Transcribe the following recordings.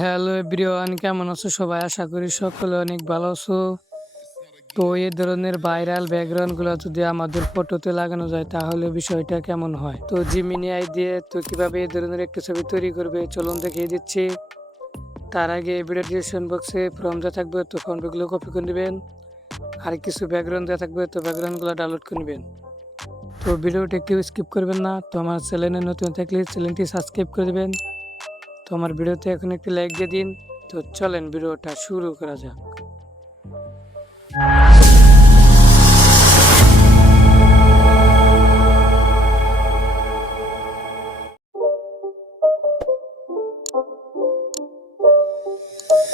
Hello everyone, কেমন আছো সবাই? আশা করি সকলে অনেক ভালো আছো। তো এই ধরনের ভাইরাল ব্যাকগ্রাউন্ডগুলো যদি আমাদের ফটোতে লাগানো যায় তাহলে বিষয়টা কেমন হয়? তো জিমিনি আই দিয়ে তো কিভাবে এই ধরনের একটা ছবি তৈরি করবে চলুন দেখিয়ে দিচ্ছি। তার আগে ভিডিও ডিসক্রিপশন বক্সে ফর্ম দেওয়া থাকবে, তো ফর্মগুলো কপি করে নেবেন। আর কিছু ব্যাকগ্রাউন্ড দেওয়া থাকবে, তো ব্যাকগ্রাউন্ডগুলো ডাউনলোড করে নেবেন। তো ভিডিওটা একটু স্কিপ করবেন না। তো আমার চ্যানেলে নতুন থাকলে চ্যানেলটি সাবস্ক্রাইব করে দেবেন। তো আমার ভিডিওতে এখন একটি লাইক দিয়ে দিন। তো চলেন ভিডিওটা শুরু করা যাক।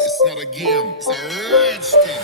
It's not a game, it's a rich thing.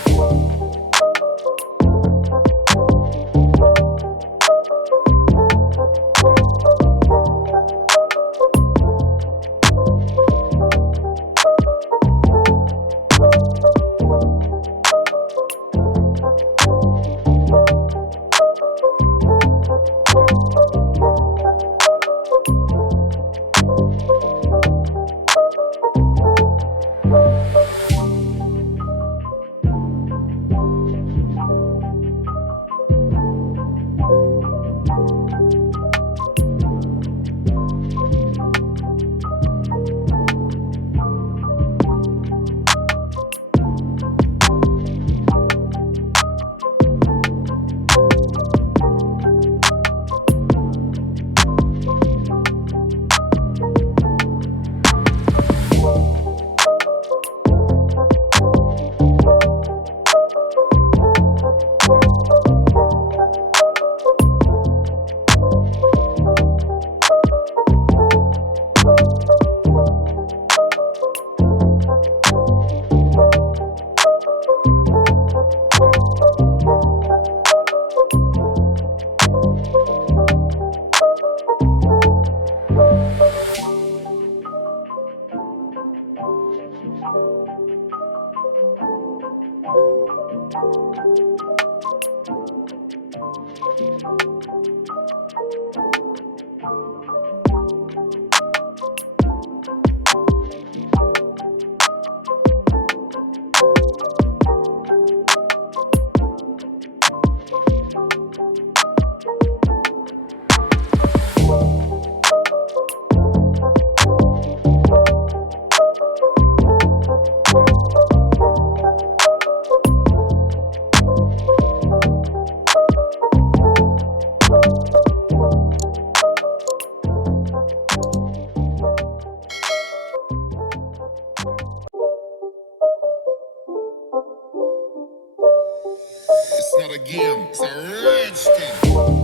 It's not a game, it's a rich thing.